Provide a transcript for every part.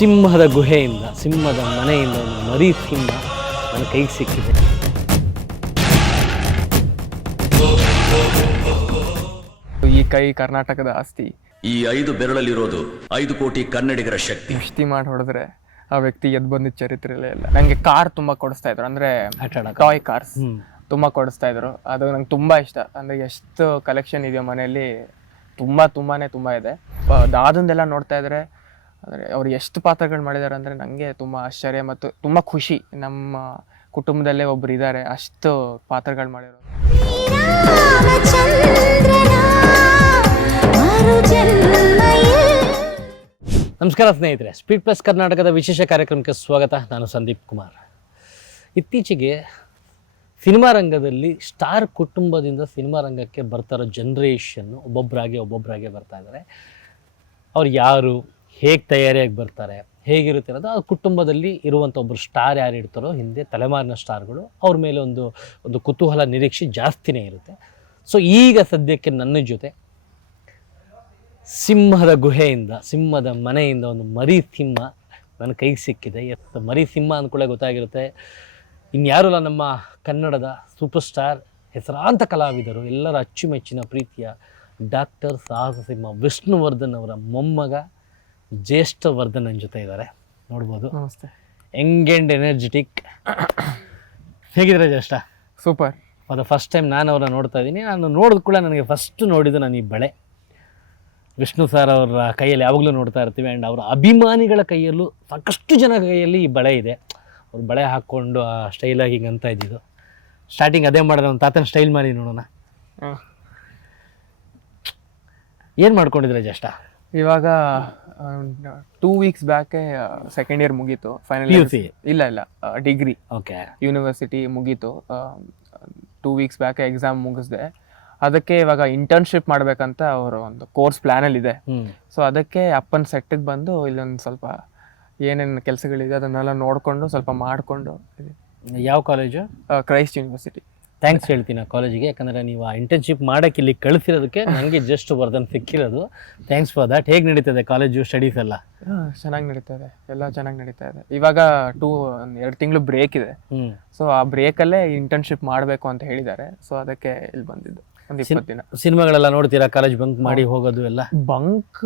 ಸಿಂಹದ ಗುಹೆಯಿಂದ, ಸಿಂಹದ ಮನೆಯಿಂದ ಒಂದು ಮರಿ ಸಿಂಹ ನನ್ನ ಕೈಗೆ ಸಿಕ್ಕಿದೆ. ಈ ಕೈ ಕರ್ನಾಟಕದ ಆಸ್ತಿ. ಈ 5 ಬೆರಳಲ್ಲಿರೋದು 5 ಕೋಟಿ ಕನ್ನಡಿಗರ ಶಕ್ತಿ. ಮುಷ್ಟಿ ಮಾಡಿ ಹೊಡೆದ್ರೆ ಆ ವ್ಯಕ್ತಿ ಎದ್ದು ಬಂದಿದ್ದ ಚರಿತ್ರೆಲೇ ಇಲ್ಲ. ನಂಗೆ ಕಾರ್ ತುಂಬಾ ಕೊಡಿಸ್ತಾ ಇದ್ರು, ಅಂದ್ರೆ ಟಾಯ್ ಕಾರ್ಸ್ ತುಂಬಾ ಕೊಡಿಸ್ತಾ ಇದ್ರು. ಅದು ನಂಗೆ ತುಂಬಾ ಇಷ್ಟ. ಅಂದ್ರೆ ಎಷ್ಟು ಕಲೆಕ್ಷನ್ ಇದೆಯೋ ಮನೆಯಲ್ಲಿ, ತುಂಬಾ ಇದೆ. ದಾದಂದೆಲ್ಲ ನೋಡ್ತಾ ಇದ್ರೆ ಅಂದ್ರೆ ಅವ್ರು ಎಷ್ಟು ಪಾತ್ರಗಳು ಮಾಡಿದ್ದಾರೆ ಅಂದ್ರೆ ನಂಗೆ ತುಂಬಾ ಆಶ್ಚರ್ಯ ಮತ್ತು ತುಂಬಾ ಖುಷಿ. ನಮ್ಮ ಕುಟುಂಬದಲ್ಲೇ ಒಬ್ರು ಇದ್ದಾರೆ ಅಷ್ಟು ಪಾತ್ರಗಳು ಮಾಡಿರೋರು. ನಮಸ್ಕಾರ ಸ್ನೇಹಿತರೆ, ಸ್ಪೀಡ್ ಪ್ಲಸ್ ಕರ್ನಾಟಕದ ವಿಶೇಷ ಕಾರ್ಯಕ್ರಮಕ್ಕೆ ಸ್ವಾಗತ. ನಾನು ಸಂದೀಪ್ ಕುಮಾರ್. ಇತ್ತೀಚೆಗೆ ಸಿನಿಮಾ ರಂಗದಲ್ಲಿ ಸ್ಟಾರ್ ಕುಟುಂಬದಿಂದ ಸಿನಿಮಾ ರಂಗಕ್ಕೆ ಬರ್ತಾರೋ ಜನ್ರೇಷನ್ನು ಒಬ್ಬೊಬ್ಬರಾಗೆ ಬರ್ತಾ ಇದ್ದಾರೆ. ಅವ್ರು ಯಾರು, ಹೇಗೆ ತಯಾರಿಯಾಗಿ ಬರ್ತಾರೆ, ಹೇಗಿರುತ್ತೆ ಅನ್ನೋದು ಆ ಕುಟುಂಬದಲ್ಲಿ ಇರುವಂಥ ಒಬ್ಬರು ಸ್ಟಾರ್ ಯಾರು ಇರ್ತಾರೋ, ಹಿಂದೆ ತಲೆಮಾರಿನ ಸ್ಟಾರ್ಗಳು, ಅವ್ರ ಮೇಲೆ ಒಂದು ಕುತೂಹಲ, ನಿರೀಕ್ಷೆ ಜಾಸ್ತಿನೇ ಇರುತ್ತೆ. ಸೊ ಈಗ ಸದ್ಯಕ್ಕೆ ನನ್ನ ಜೊತೆ ಸಿಂಹದ ಗುಹೆಯಿಂದ, ಸಿಂಹದ ಮನೆಯಿಂದ ಒಂದು ಮರಿ ಸಿಂಹ ನನ್ನ ಕೈಗೆ ಸಿಕ್ಕಿದೆ. ಮರಿ ಸಿಂಹ ಅಂದ್ಕೊಳ್ಳೆ ಗೊತ್ತಾಗಿರುತ್ತೆ, ಇನ್ಯಾರಲ್ಲ ನಮ್ಮ ಕನ್ನಡದ ಸೂಪರ್ ಸ್ಟಾರ್, ಹೆಸರಾಂತ ಕಲಾವಿದರು, ಎಲ್ಲರ ಅಚ್ಚುಮೆಚ್ಚಿನ ಪ್ರೀತಿಯ ಡಾಕ್ಟರ್ ಸಾಹಸ ಸಿಂಹ ವಿಷ್ಣುವರ್ಧನ್ ಅವರ ಮೊಮ್ಮಗ ಜ್ಯೇಷ್ಠವರ್ಧನ್ ನನ್ನ ಜೊತೆ ಇದ್ದಾರೆ. ನೋಡ್ಬೋದು. ನಮಸ್ತೆ. Young and energetic. ಹೇಗಿದ್ರೆ Jyeshtha? Super. ಅದು ಫಸ್ಟ್ ಟೈಮ್ ನಾನು ಅವ್ರನ್ನ ನೋಡ್ತಾ ಇದ್ದೀನಿ. ನಾನು ನೋಡಿದ ಕೂಡ ನನಗೆ ಫಸ್ಟ್ ನೋಡಿದ್ದು ನಾನು ಈ ಬಳೆ. ವಿಷ್ಣು ಸರ್ ಅವರ ಕೈಯಲ್ಲಿ ಯಾವಾಗಲೂ ನೋಡ್ತಾ ಇರ್ತೀವಿ. ಆ್ಯಂಡ್ ಅವರ ಅಭಿಮಾನಿಗಳ ಕೈಯಲ್ಲೂ ಸಾಕಷ್ಟು ಜನ ಕೈಯಲ್ಲಿ ಈ ಬಳೆ ಇದೆ. ಅವ್ರು ಬಳೆ ಹಾಕ್ಕೊಂಡು ಆ ಸ್ಟೈಲಾಗಿ ಹಿಂಗೆ ಅಂತ ಇದ್ದಿದ್ದು. ಸ್ಟಾರ್ಟಿಂಗ್ ಅದೇ ಮಾಡೋಣ, ಒಂದು ತಾತನ ಸ್ಟೈಲ್ ಮಾಡಿ ನೋಡೋಣ. ಏನು ಮಾಡ್ಕೊಂಡಿದ್ರೆ ಜ್ಯೇಷ್ಠ? ಇವಾಗ 2 weeks ಬ್ಯಾಕೆ ಸೆಕೆಂಡ್ ಇಯರ್ ಮುಗೀತು. ಫೈನಲ್ ಇಲ್ಲ ಡಿಗ್ರಿ. ಓಕೆ. ಯೂನಿವರ್ಸಿಟಿ ಮುಗೀತು. 2 weeks ಬ್ಯಾಕೆ ಎಕ್ಸಾಮ್ ಮುಗಿಸ್ದೆ. ಅದಕ್ಕೆ ಇವಾಗ ಇಂಟರ್ನ್ಶಿಪ್ ಮಾಡ್ಬೇಕಂತ ಅವರು ಒಂದು ಕೋರ್ಸ್ ಪ್ಲಾನಲ್ಲಿ ಇದೆ. ಸೊ ಅದಕ್ಕೆ ಅಪ್ಪನ ಸೆಟ್ಟಿಗೆ ಬಂದು ಇಲ್ಲೊಂದು ಸ್ವಲ್ಪ ಏನೇನು ಕೆಲಸಗಳಿದೆ ಅದನ್ನೆಲ್ಲ ನೋಡಿಕೊಂಡು ಸ್ವಲ್ಪ ಮಾಡಿಕೊಂಡು. ಯಾವ ಕಾಲೇಜು? Christ university. ಥ್ಯಾಂಕ್ಸ್ ಹೇಳ್ತೀನಿ ಆ ಕಾಲೇಜಿಗೆ, ಯಾಕಂದರೆ ನೀವು ಆ ಇಂಟರ್ನ್ಶಿಪ್ ಮಾಡೋಕ್ಕೆ ಇಲ್ಲಿ ಕಳಿಸಿರೋದಕ್ಕೆ ನನಗೆ ಜಸ್ಟ್ ವರ್ಧನ್ ಸಿಕ್ಕಿರೋದು. Thanks for that. ಹೇಗೆ ನಡೀತದೆ ಕಾಲೇಜು, ಸ್ಟಡೀಸ್ ಎಲ್ಲ? ಚೆನ್ನಾಗಿ ನಡೀತಾ ಇದೆ, ಎಲ್ಲ ಚೆನ್ನಾಗಿ ನಡೀತಾ ಇದೆ. ಇವಾಗ 2 ತಿಂಗಳು ಬ್ರೇಕ್ ಇದೆ. ಸೊ ಆ ಬ್ರೇಕಲ್ಲೇ ಇಂಟರ್ನ್ಶಿಪ್ ಮಾಡಬೇಕು ಅಂತ ಹೇಳಿದ್ದಾರೆ. ಸೊ ಅದಕ್ಕೆ ಇಲ್ಲಿ ಬಂದಿದ್ದು. ಒಂದು 20 ದಿನ. ಸಿನಿಮಾಗಳೆಲ್ಲ ನೋಡ್ತೀರಾ? ಕಾಲೇಜ್ ಬಂಕ್ ಮಾಡಿ ಹೋಗೋದು ಎಲ್ಲ? ಬಂಕ್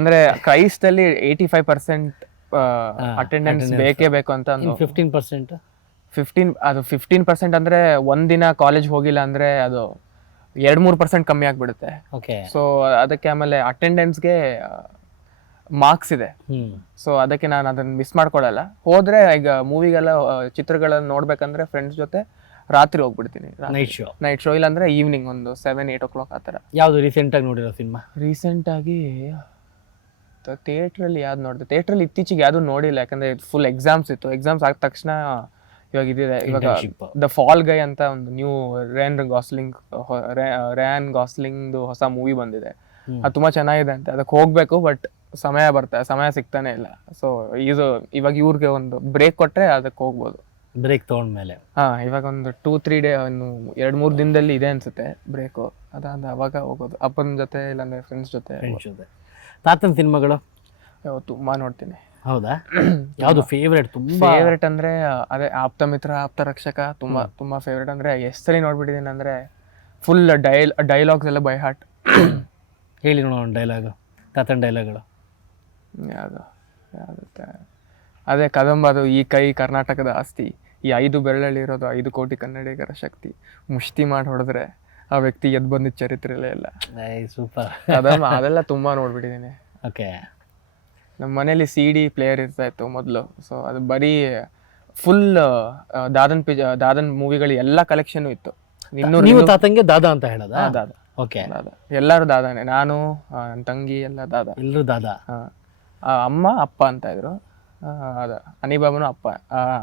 ಅಂದ್ರೆ ಕ್ರೈಸ್ಟ್ ಅಲ್ಲಿ 85% ಅಟೆಂಡೆನ್ಸ್ ಬೇಕೇ ಬೇಕು ಅಂತ. 15%? 15% ಅಂದ್ರೆ ಒಂದಿನ ಕಾಲೇಜ್ ಹೋಗಿಲ್ಲ ಅಂದ್ರೆ ಅದು 2-3% ಕಮ್ಮಿ ಆಗ್ಬಿಡುತ್ತೆ. ಓಕೆ. ಸೊ ಅದಕ್ಕೆ ಆಮೇಲೆ ಅಟೆಂಡೆನ್ಸ್ಗೆ ಮಾರ್ಕ್ಸ್ ಇದೆ. ಸೊ ಅದಕ್ಕೆ ನಾನು ಅದನ್ನ ಮಿಸ್ ಮಾಡ್ಕೊಳಲ್ಲ. ಹೋದ್ರೆ ಈಗ ಮೂವಿಗೆಲ್ಲ ಚಿತ್ರಗಳನ್ನ ನೋಡ್ಬೇಕಂದ್ರೆ ಫ್ರೆಂಡ್ಸ್ ಜೊತೆ ರಾತ್ರಿ ಹೋಗ್ಬಿಡ್ತೀನಿ. ನೈಟ್ ಶೋ ಇಲ್ಲಾಂದ್ರೆ ಈವ್ನಿಂಗ್ ಒಂದು 7-8 o'clock ಆ ಥರ. ಯಾವುದು ರೀಸೆಂಟಾಗಿ ನೋಡಿರೋ ಸಿನಿಮಾ? ರೀಸೆಂಟಾಗಿ ಥಿಯೇಟ್ರಲ್ಲಿ ಯಾವ್ದು ನೋಡಿದೆ? ಥಿಯೇಟ್ರಲ್ಲಿ ಇತ್ತೀಚೆಗೆ ಯಾವುದು ನೋಡಿಲ್ಲ, ಯಾಕಂದ್ರೆ ಫುಲ್ ಎಕ್ಸಾಮ್ಸ್ ಇತ್ತು. ಎಕ್ಸಾಮ್ಸ್ ಆದ ತಕ್ಷಣ ಇವಾಗ ಇದಿದೆ. ಇವಾಗ ದ ಫಾಲ್ ಗೈ ಅಂತ ಒಂದು ನ್ಯೂ ರ್ಯಾನ್ ಗಾಸ್ಲಿಂಗ್ದು ಹೊಸ ಮೂವಿ ಬಂದಿದೆ. ಅದು ತುಂಬಾ ಚೆನ್ನಾಗಿದೆ ಅಂತ. ಅದಕ್ಕೆ ಹೋಗ್ಬೇಕು, ಬಟ್ ಸಮಯ ಸಿಗ್ತಾನೆ ಇಲ್ಲ. ಸೊ ಇವಾಗ ಇವ್ರಿಗೆ ಒಂದು ಬ್ರೇಕ್ ಕೊಟ್ರೆ ಅದಕ್ಕೆ ಹೋಗ್ಬೋದು. ಬ್ರೇಕ್ ತಗೊಂಡ್ಮೇಲೆ ಇವಾಗ ಒಂದು 2-3 ಡೇ, ಒಂದು 2-3 ದಿನದಲ್ಲಿ ಇದೆ ಅನ್ಸುತ್ತೆ ಬ್ರೇಕು. ಅದಾದ ಅವಾಗ ಹೋಗೋದು ಅಪ್ಪನ ಜೊತೆ, ಇಲ್ಲಾಂದ್ರೆ ಫ್ರೆಂಡ್ಸ್ ಜೊತೆ. ತಾತನ ಸಿನಿಮಾಗಳು ತುಂಬಾ ನೋಡ್ತೀನಿ. ಹೌದಾ? ಯಾವುದು ಫೇವ್ರೇಟ್? ಫೇವ್ರೇಟ್ ಅಂದ್ರೆ ಅದೇ ಆಪ್ತ ಮಿತ್ರ, ಆಪ್ತ ರಕ್ಷಕ. ತುಂಬಾ ಫೇವ್ರೇಟ್. ಅಂದ್ರೆ ಎಷ್ಟು ಸಲ ನೋಡ್ಬಿಟ್ಟಿದ್ದೀನಿ ಅಂದ್ರೆ ಫುಲ್ ಡೈಲಾಗ್ಸ್ ಎಲ್ಲ ಬೈ ಹಾರ್ಟ್. ಹೇಳಿ ನೋಡೋಣ ಡೈಲಾಗು, ತಾತನ ಡೈಲಾಗ್ಗಳು. ಯಾವುದು ಅದೇ ಕದಂಬದು. ಈ ಕೈ ಕರ್ನಾಟಕದ ಆಸ್ತಿ, ಈ 5 ಬೆರಳಲ್ಲಿರೋದು 5 ಕೋಟಿ ಕನ್ನಡಿಗರ ಶಕ್ತಿ. ಮುಷ್ಟಿ ಮಾಡಿ ಹೊಡೆದ್ರೆ ಆ ವ್ಯಕ್ತಿ ಎದ್ದು ಬಂದಿದ್ದ ಚರಿತ್ರೆಲೇ ಇಲ್ಲ. ಸೂಪರ್. ಅದೆಲ್ಲ ತುಂಬಾ ನೋಡ್ಬಿಟ್ಟಿದ್ದೀನಿ. ಓಕೆ. ನಮ್ಮ ಮನೇಲಿ CD ಪ್ಲೇಯರ್ ಇರ್ತಾ ಇತ್ತು ಮೊದಲು. ಸೊ ಅದು ಬರೀ ಫುಲ್ ದಾದನ್ ಮೂವಿಗಳು ಎಲ್ಲ ಕಲೆಕ್ಷನ್ ಇತ್ತು. ನೀವು ತಾತಂಗೆ ದಾದಾ ಅಂತ ಹೇಳೋದ? ದಾದಾ. ಓಕೆ. ದಾದಾ ಎಲ್ಲರೂ ದಾದಾನೆ. ನಾನು, ನನ್ನ ತಂಗಿ ಎಲ್ಲ ದಾದಾ. ಎಲ್ಲರೂ ದಾದಾ. ಅಮ್ಮ ಅಪ್ಪ ಅಂತ ಇದ್ರು. ಅನಿಬಾಬನು ಅಪ್ಪ.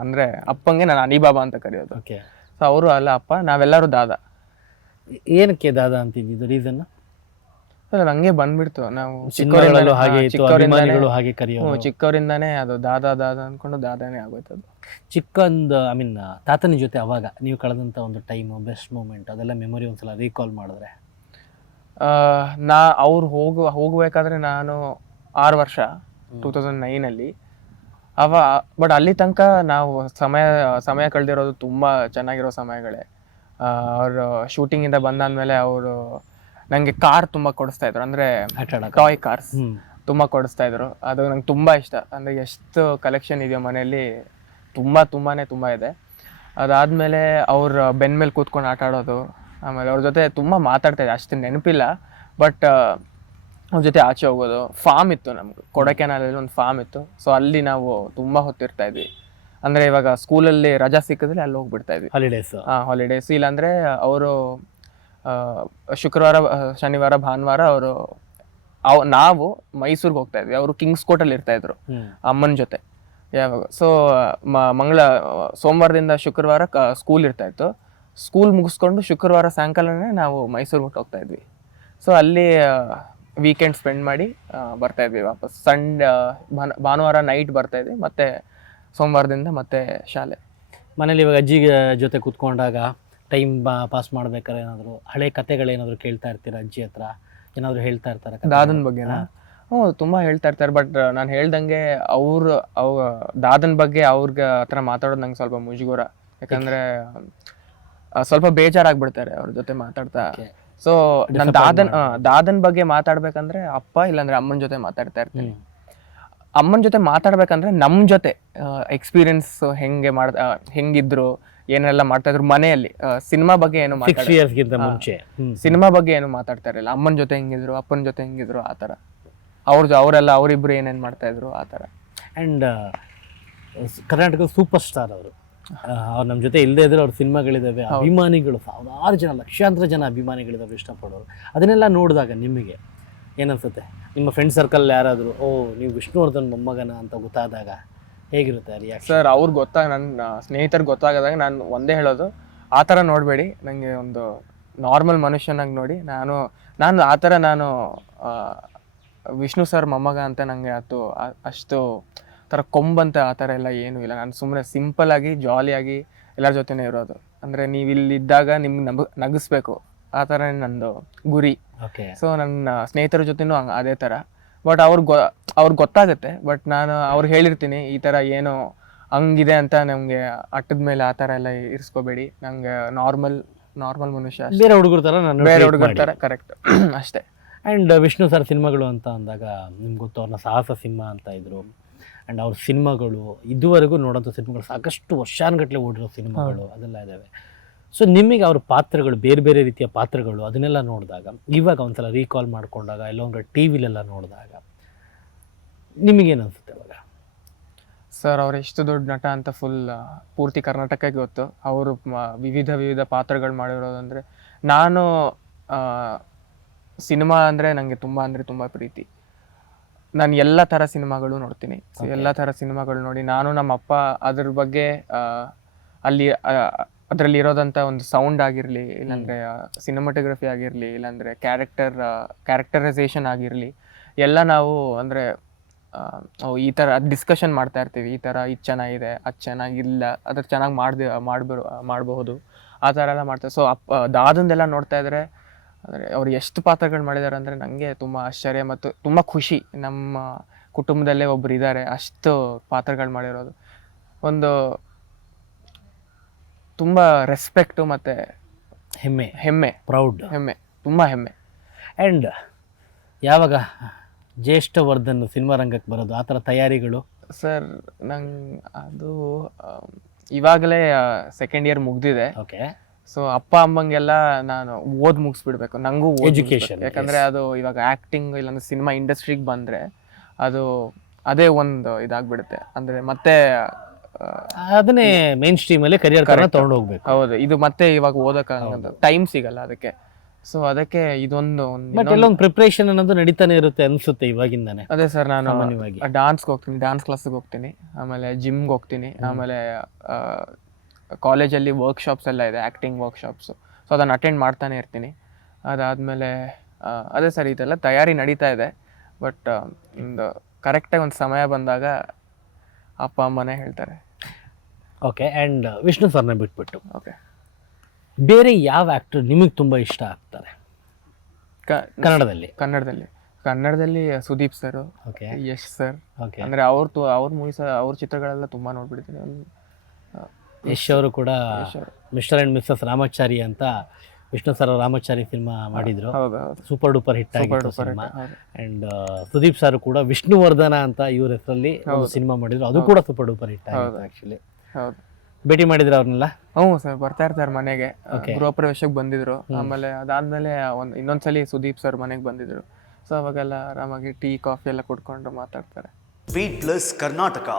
ಅಂದ್ರೆ ಅಪ್ಪಂಗೆ ನಾನು ಅನಿಬಾಬಾ ಅಂತ ಕರೆಯೋದು. ಓಕೆ. ಸೊ ಅವರು ಅಲ್ಲ ಅಪ್ಪ, ನಾವೆಲ್ಲರೂ ದಾದಾ. ಏನಕ್ಕೆ ದಾದಾ ಅಂತಿದ್ದು ರೀಸನ್? ಹಂಗೆ ಬಂದ್ಬಿಡ್ತು. ನಾವು ಚಿಕ್ಕವರಿಂದಾನೇ ಅದು ದಾದಾ ಅನ್ಕೊಂಡು ದಾದಾನೇ ಆಗೋಯ್ತು. ಅದು ಚಿಕ್ಕಂದು ತಾತನ ಜೊತೆ ಅವಾಗ ನೀವು ಕಳೆದಂತ ಒಂದು ಟೈಮ್, ಬೆಸ್ಟ್ ಮೂಮೆಂಟ್, ಅದೆಲ್ಲ ಮೆಮೊರಿ ಒಂದ್ಸಲ ರೀಕಾಲ್ ಮಾಡಿದ್ರೆ? ಅವ್ರು ಹೋಗ್ಬೇಕಾದ್ರೆ ನಾನು 6 ವರ್ಷ 2009 ಬಟ್ ಅಲ್ಲಿ ತನಕ ನಾವು ಸಮಯ ಕಳೆದಿರೋದು ತುಂಬ ಚೆನ್ನಾಗಿರೋ ಸಮಯಗಳೇ. ಅವರು ಶೂಟಿಂಗಿಂದ ಬಂದಾದ್ಮೇಲೆ ಅವರು ನನಗೆ ಕಾರ್ ತುಂಬ ಕೊಡಿಸ್ತಾ ಇದ್ರು, ಅಂದರೆ ಟಾಯ್ ಕಾರ್ಸ್ ತುಂಬ ಕೊಡಿಸ್ತಾ ಇದ್ರು. ಅದು ನಂಗೆ ತುಂಬ ಇಷ್ಟ. ಅಂದರೆ ಎಷ್ಟು ಕಲೆಕ್ಷನ್ ಇದೆಯೋ ಮನೆಯಲ್ಲಿ, ತುಂಬ ಇದೆ. ಅದಾದಮೇಲೆ ಅವ್ರ ಬೆನ್ನ ಮೇಲೆ ಕೂತ್ಕೊಂಡು ಆಟ ಆಡೋದು, ಆಮೇಲೆ ಅವ್ರ ಜೊತೆ ತುಂಬ ಮಾತಾಡ್ತಾಯಿದ್ದೆ, ಅಷ್ಟು ನೆನಪಿಲ್ಲ. ಬಟ್ ಅವ್ರ ಜೊತೆ ಆಚೆ ಹೋಗೋದು. ಫಾರ್ಮ್ ಇತ್ತು ನಮ್ಗೆ, ಕೊಡೈಕೆನಾಲಲ್ಲಿ ಒಂದು ಫಾರ್ಮ್ ಇತ್ತು. ಸೊ ಅಲ್ಲಿ ನಾವು ತುಂಬ ಹೊತ್ತಿರ್ತಾ ಇದ್ವಿ. ಅಂದರೆ ಇವಾಗ ಸ್ಕೂಲಲ್ಲಿ ರಜಾ ಸಿಕ್ಕಿದ್ರೆ ಅಲ್ಲಿ ಹೋಗ್ಬಿಡ್ತಾ ಇದ್ವಿ, ಹಾಲಿಡೇಸ್. ಇಲ್ಲಾಂದರೆ ಅವರು ಶುಕ್ರವಾರ, ಶನಿವಾರ, ಭಾನುವಾರ ನಾವು ಮೈಸೂರಿಗೆ ಹೋಗ್ತಾ ಇದ್ವಿ. ಅವರು ಕಿಂಗ್ಸ್ ಕೋರ್ಟಲ್ಲಿ ಇರ್ತಾಯಿದ್ರು ಅಮ್ಮನ ಜೊತೆ ಯಾವಾಗ. ಸೊ ಸೋಮವಾರದಿಂದ ಶುಕ್ರವಾರ ಸ್ಕೂಲ್ ಇರ್ತಾಯಿತ್ತು. ಸ್ಕೂಲ್ ಮುಗಿಸ್ಕೊಂಡು ಶುಕ್ರವಾರ ಸಾಯಂಕಾಲನೇ ನಾವು ಮೈಸೂರಿಗೆ ಹೋಗ್ತಾ ಇದ್ವಿ. ಸೊ ಅಲ್ಲಿ ವೀಕೆಂಡ್ ಸ್ಪೆಂಡ್ ಮಾಡಿ ಬರ್ತಾ ಇದ್ವಿ ವಾಪಸ್. ಭಾನುವಾರ ನೈಟ್ ಬರ್ತಾ ಇದ್ವಿ, ಮತ್ತೆ ಸೋಮವಾರದಿಂದ ಮತ್ತೆ ಶಾಲೆ. ಮನೇಲಿ ಇವಾಗ ಅಜ್ಜಿಗೆ ಜೊತೆ ಕೂತ್ಕೊಂಡಾಗ ಟೈಮ್ ಪಾಸ್ ಮಾಡ್ಬೇಕಾದ್ರೆ ಏನಾದರೂ ಹಳೆ ಕತೆಗಳೇನಾದರೂ ಕೇಳ್ತಾ ಇರ್ತೀರಾ? ಅಜ್ಜಿ ಹತ್ರ ಏನಾದರೂ ಹೇಳ್ತಾ ಇರ್ತಾರೆ ದಾದನ ಬಗ್ಗೆನಾ? ತುಂಬ ಹೇಳ್ತಾ ಇರ್ತಾರೆ. ಬಟ್ ನಾನು ಹೇಳ್ದಂಗೆ ದಾದನ ಬಗ್ಗೆ ಅವ್ರಿಗೆ ಹತ್ರ ಮಾತಾಡೋದು ನಂಗೆ ಸ್ವಲ್ಪ ಮುಜುಗರ. ಯಾಕಂದರೆ ಸ್ವಲ್ಪ ಬೇಜಾರಾಗ್ಬಿಡ್ತಾರೆ ಅವ್ರ ಜೊತೆ ಮಾತಾಡ್ತಾ. ಸೊ ನಾನು ದಾದನ್ ಬಗ್ಗೆ ಮಾತಾಡ್ಬೇಕಂದ್ರೆ ಅಪ್ಪ ಇಲ್ಲಾಂದ್ರೆ ಅಮ್ಮನ ಜೊತೆ ಮಾತಾಡ್ತಾ ಇರ್ತೀನಿ. ಅಮ್ಮನ ಜೊತೆ ಮಾತಾಡ್ಬೇಕಂದ್ರೆ ನಮ್ಮ ಜೊತೆ ಎಕ್ಸ್ಪೀರಿಯನ್ಸ್ ಹೆಂಗಿದ್ರು, ಏನೆಲ್ಲ ಮಾಡ್ತಾ ಇದ್ರು ಮನೆಯಲ್ಲಿ. ಸಿನಿಮಾ ಬಗ್ಗೆ ಏನು ಸಿನಿಮಾ ಬಗ್ಗೆ ಏನು ಮಾತಾಡ್ತಾ ಇರಲಿಲ್ಲ. ಅಮ್ಮನ ಜೊತೆ ಹೆಂಗಿದ್ರು, ಅಪ್ಪನ ಜೊತೆ ಹೆಂಗಿದ್ರು, ಆ ಥರ. ಅವರಿಬ್ರು ಏನೇನು ಮಾಡ್ತಾ ಇದ್ರು ಆ ಥರ. ಆ್ಯಂಡ್ ಕರ್ನಾಟಕದ ಸೂಪರ್ ಸ್ಟಾರ್ ಅವರು. ಅವ್ರು ನಮ್ಮ ಜೊತೆ ಇಲ್ಲದೆ ಇದ್ರೆ ಅವ್ರ ಸಿನಿಮಾಗಳಿದ್ದಾವೆ, ಅಭಿಮಾನಿಗಳು ಸಾವಿರಾರು ಜನ, ಲಕ್ಷಾಂತರ ಜನ ಅಭಿಮಾನಿಗಳಿದ್ದಾವೆ, ಇಷ್ಟಪಡೋರು. ಅದನ್ನೆಲ್ಲ ನೋಡಿದಾಗ ನಿಮಗೆ ಏನನ್ಸುತ್ತೆ? ನಿಮ್ಮ ಫ್ರೆಂಡ್ ಸರ್ಕಲ್ ಯಾರಾದರೂ ನೀವು ವಿಷ್ಣುವರ್ಧನ್ ಮೊಮ್ಮಗನ ಅಂತ ಗೊತ್ತಾದಾಗ ಹೇಗಿರುತ್ತೆ ರಿಯಾಕ್ಷನ್? ಸರ್, ನನ್ನ ಸ್ನೇಹಿತರಿಗೆ ಗೊತ್ತಾಗದಾಗ ನಾನು ಒಂದೇ ಹೇಳೋದು, ಆ ಥರ ನೋಡಬೇಡಿ, ನನಗೆ ಒಂದು ನಾರ್ಮಲ್ ಮನುಷ್ಯನಾಗಿ ನೋಡಿ. ನಾನು ಆ ಥರ ವಿಷ್ಣು ಸರ್ ಮೊಮ್ಮಗ ಅಂತ ನನಗೆ ಅಷ್ಟು ಥರ ಕೊಂಬಂತ ಆ ಥರ ಎಲ್ಲ ಏನೂ ಇಲ್ಲ. ನಾನು ಸುಮ್ಮನೆ ಸಿಂಪಲ್ಲಾಗಿ ಜಾಲಿಯಾಗಿ ಎಲ್ಲರ ಜೊತೆನೇ ಇರೋದು. ಅಂದರೆ ನೀವು ಇಲ್ಲಿದ್ದಾಗ ನಿಮ್ಗೆ ನಗಿಸ್ಬೇಕು, ಆ ಥರ ನಂದು ಗುರಿ. ಸೊ ನನ್ನ ಸ್ನೇಹಿತರ ಜೊತೆನೂ ಅದೇ ಥರ. ಬಟ್ ಅವ್ರಿಗೆ ಗೊತ್ತಾಗುತ್ತೆ. ಬಟ್ ನಾನು ಅವ್ರಿಗೆ ಹೇಳಿರ್ತೀನಿ, ಈ ಥರ ಏನೋ ಹಂಗಿದೆ ಅಂತ ನಮಗೆ ಅಟ್ಟದ ಮೇಲೆ ಆ ಥರ ಎಲ್ಲ ಇರಿಸ್ಕೋಬೇಡಿ, ನಂಗೆ ನಾರ್ಮಲ್ ಮನುಷ್ಯ, ಬೇರೆ ಹುಡುಗರ ಥರ ಕರೆಕ್ಟ್ ಅಷ್ಟೇ. ಆ್ಯಂಡ್ ವಿಷ್ಣು ಸರ್ ಸಿನಿಮಾಗಳು ಅಂತ ಅಂದಾಗ ನಿಮ್ಗೆ ಗೊತ್ತು, ಅವ್ರನ್ನ ಸಾಹಸ ಸಿಂಹ ಅಂತ ಇದ್ರು. ಆ್ಯಂಡ್ ಅವ್ರ ಸಿನಿಮಾಗಳು ಇದುವರೆಗೂ ನೋಡೋಂಥ ಸಿನಿಮಾಗಳು ಸಾಕಷ್ಟು ವರ್ಷಾನುಗಟ್ಟಲೆ ಓಡಿರೋ ಸಿನಿಮಾಗಳು ಅದೆಲ್ಲ ಇದ್ದಾವೆ. ಸೊ ನಿಮಗೆ ಅವ್ರ ಪಾತ್ರಗಳು, ಬೇರೆ ಬೇರೆ ರೀತಿಯ ಪಾತ್ರಗಳು, ಅದನ್ನೆಲ್ಲ ನೋಡಿದಾಗ, ಇವಾಗ ಒಂದ್ಸಲ ರೀಕಾಲ್ ಮಾಡ್ಕೊಂಡಾಗ, ಎಲ್ಲೊಂದು ಟಿ ವಿಲೆಲ್ಲ ನೋಡಿದಾಗ ನಿಮಗೇನು ಅನಿಸುತ್ತೆ ಅವಾಗ? ಸರ್, ಅವ್ರು ಎಷ್ಟು ದೊಡ್ಡ ನಟ ಅಂತ ಪೂರ್ತಿ ಕರ್ನಾಟಕಕ್ಕೆ ಗೊತ್ತು. ಅವರು ವಿವಿಧ ಪಾತ್ರಗಳು ಮಾಡಿರೋದಂದರೆ, ನಾನು ಸಿನಿಮಾ ಅಂದರೆ ನನಗೆ ತುಂಬ ಪ್ರೀತಿ. ನಾನು ಎಲ್ಲ ಥರ ಸಿನಿಮಾಗಳು ನೋಡ್ತೀನಿ. ಎಲ್ಲ ಥರ ಸಿನಿಮಾಗಳು ನೋಡಿ ನಮ್ಮ ಅಪ್ಪ ಅದ್ರ ಬಗ್ಗೆ ಅದರಲ್ಲಿ ಇರೋದಂಥ ಒಂದು ಸೌಂಡ್ ಆಗಿರಲಿ, ಇಲ್ಲಾಂದರೆ ಸಿನಿಮಾಟೋಗ್ರಫಿ ಆಗಿರಲಿ, ಇಲ್ಲಾಂದರೆ ಕ್ಯಾರೆಕ್ಟರೈಸೇಷನ್ ಆಗಿರಲಿ, ಎಲ್ಲ ನಾವು ಅಂದರೆ ಈ ಥರ ಡಿಸ್ಕಷನ್ ಮಾಡ್ತಾ ಇರ್ತೀವಿ. ಈ ಥರ ಇದು ಚೆನ್ನಾಗಿದೆ, ಅದು ಚೆನ್ನಾಗಿಲ್ಲ, ಅದ್ರ ಚೆನ್ನಾಗಿ ಮಾಡಬಹುದು, ಆ ಥರ ಎಲ್ಲ ಮಾಡ್ತಾರೆ. ಸೊ ದಾದಂದೆಲ್ಲ ನೋಡ್ತಾ ಇದ್ರೆ, ಅಂದರೆ ಅವ್ರು ಎಷ್ಟು ಪಾತ್ರಗಳು ಮಾಡಿದ್ದಾರೆ ಅಂದರೆ ನನಗೆ ತುಂಬ ಆಶ್ಚರ್ಯ ಮತ್ತು ತುಂಬ ಖುಷಿ. ನಮ್ಮ ಕುಟುಂಬದಲ್ಲೇ ಒಬ್ರು ಇದ್ದಾರೆ ಅಷ್ಟು ಪಾತ್ರಗಳು ಮಾಡಿರೋದು. ಒಂದು ತುಂಬ ರೆಸ್ಪೆಕ್ಟು ಮತ್ತು ಹೆಮ್ಮೆ ತುಂಬ ಹೆಮ್ಮೆ. ಆ್ಯಂಡ್ ಯಾವಾಗ ಜ್ಯೇಷ್ಠವರ್ಧನ್ ಸಿನಿಮಾ ರಂಗಕ್ಕೆ ಬರೋದು, ಆ ಥರ ತಯಾರಿಗಳು? ಸರ್, ಅದು ಇವಾಗಲೇ ಸೆಕೆಂಡ್ ಇಯರ್ ಮುಗ್ದಿದೆ. ಓಕೆ. ಸೊ ಅಪ್ಪ ಅಮ್ಮಂಗೆಲ್ಲ ನಾನು ಮುಗಿಸ್ಬಿಡ್ಬೇಕು, ನನಗೂ ಎಜುಕೇಷನ್. ಯಾಕಂದರೆ ಅದು ಇವಾಗ ಆ್ಯಕ್ಟಿಂಗ್ ಇಲ್ಲಾಂದ್ರೆ ಸಿನಿಮಾ ಇಂಡಸ್ಟ್ರಿಗೆ ಬಂದರೆ ಅದೇ ಒಂದು ಇದಾಗ್ಬಿಡುತ್ತೆ. ಅಂದರೆ ಮತ್ತೆ ಅದನ್ನೇ ಮೇನ್ ಸ್ಟ್ರೀಮಲ್ಲಿ ಕರಿಯರ್ ತೊಗೊಂಡು ಹೋಗ್ಬೇಕು. ಹೌದು, ಇದು ಮತ್ತೆ ಇವಾಗ ಓದೋಕ್ಕಾಗಂತ ಟೈಮ್ ಸಿಗಲ್ಲ ಅದಕ್ಕೆ. ಸೊ ಅದಕ್ಕೆ ಇದೊಂದು ಪ್ರಿಪ್ರೇಷನ್ ಅನ್ನೋದು ನಡೀತಾನೆ ಇರುತ್ತೆ ಅನ್ಸುತ್ತೆ ಇವಾಗಿಂದಾನೆ. ಅದೇ ಸರ್, ನಾನು ಡಾನ್ಸ್ಗೆ ಹೋಗ್ತೀನಿ, ಡಾನ್ಸ್ ಕ್ಲಾಸ್ಗೆ ಹೋಗ್ತೀನಿ, ಆಮೇಲೆ ಜಿಮ್ಗೆ ಹೋಗ್ತೀನಿ, ಆಮೇಲೆ ಕಾಲೇಜಲ್ಲಿ ವರ್ಕ್ಶಾಪ್ಸ್ ಎಲ್ಲ ಇದೆ, ಆ್ಯಕ್ಟಿಂಗ್ ವರ್ಕ್ಶಾಪ್ಸು. ಸೊ ಅದನ್ನು ಅಟೆಂಡ್ ಮಾಡ್ತಾನೆ ಇರ್ತೀನಿ. ಅದಾದಮೇಲೆ ಅದೇ ಸರ್, ಇದೆಲ್ಲ ತಯಾರಿ ನಡೀತಾ ಇದೆ. ಬಟ್ ಒಂದು ಕರೆಕ್ಟಾಗಿ ಒಂದು ಸಮಯ ಬಂದಾಗ ಅಪ್ಪ ಅಮ್ಮನೇ ಹೇಳ್ತಾರೆ. ಓಕೆ. ಆ್ಯಂಡ್ ವಿಷ್ಣು ಸರ್ನ ಬಿಟ್ಬಿಟ್ಟು ಓಕೆ, ಬೇರೆ ಯಾವ ಆ್ಯಕ್ಟರ್ ನಿಮಗೆ ತುಂಬ ಇಷ್ಟ ಆಗ್ತಾರೆ ಕನ್ನಡದಲ್ಲಿ? ಕನ್ನಡದಲ್ಲಿ Sudeep sir, okay Yash sir, okay. ಅಂದ್ರೆ ಅವ್ರ ಮೂವೀಸ್ ಅವ್ರ ಚಿತ್ರಗಳೆಲ್ಲ ತುಂಬಾ ನೋಡ್ಬಿಡ್ತೀನಿ. ಯಶ್ ಅವರು ಕೂಡ ಮಿಸ್ಟರ್ ಆ್ಯಂಡ್ ಮಿಸ್ಸಸ್ ರಾಮಾಚಾರಿ ಅಂತ ವಿಷ್ಣು ಸರ್ ರಾಮಾಚಾರಿ ಸಿನಿಮಾ ಮಾಡಿದ್ರು, ಹೌದು ಸೂಪರ್ ಡೂಪರ್ ಹಿಟ್ ಆಗಿತ್ತು ಸಿನಿಮಾ. ಆ್ಯಂಡ್ ಸುದೀಪ್ ಸರ್ ಕೂಡ ವಿಷ್ಣುವರ್ಧನ ಅಂತ ಇವ್ರ ಹೆಸರಲ್ಲಿ ಒಂದು ಸಿನಿಮಾ ಮಾಡಿದ್ರು, ಅದು ಕೂಡ ಸೂಪರ್ ಡೂಪರ್ ಹಿಟ್ ಆಗಿತ್ತು ಆ್ಯಕ್ಚುಲಿ. ಹೌದು. ಭೇಟಿ ಮಾಡಿದ್ರೆ ಅವ್ರನ್ನೆಲ್ಲ? ಹ್ಞೂ ಸರ್, ಬರ್ತಾ ಇರ್ತಾರೆ ಮನೆಗೆ. ಗೃಹ ಪ್ರವೇಶಕ್ಕೆ ಬಂದಿದ್ರು, ಆಮೇಲೆ ಅದಾದ್ಮೇಲೆ ಇನ್ನೊಂದ್ಸಲಿ ಸುದೀಪ್ ಸರ್ ಮನೆಗೆ ಬಂದಿದ್ರು. ಸೊ ಅವಾಗೆಲ್ಲ ಆರಾಮಾಗಿ ಟೀ ಕಾಫಿ ಎಲ್ಲ ಕುಡ್ಕೊಂಡು ಮಾತಾಡ್ತಾರೆ. Speed plus Karnataka.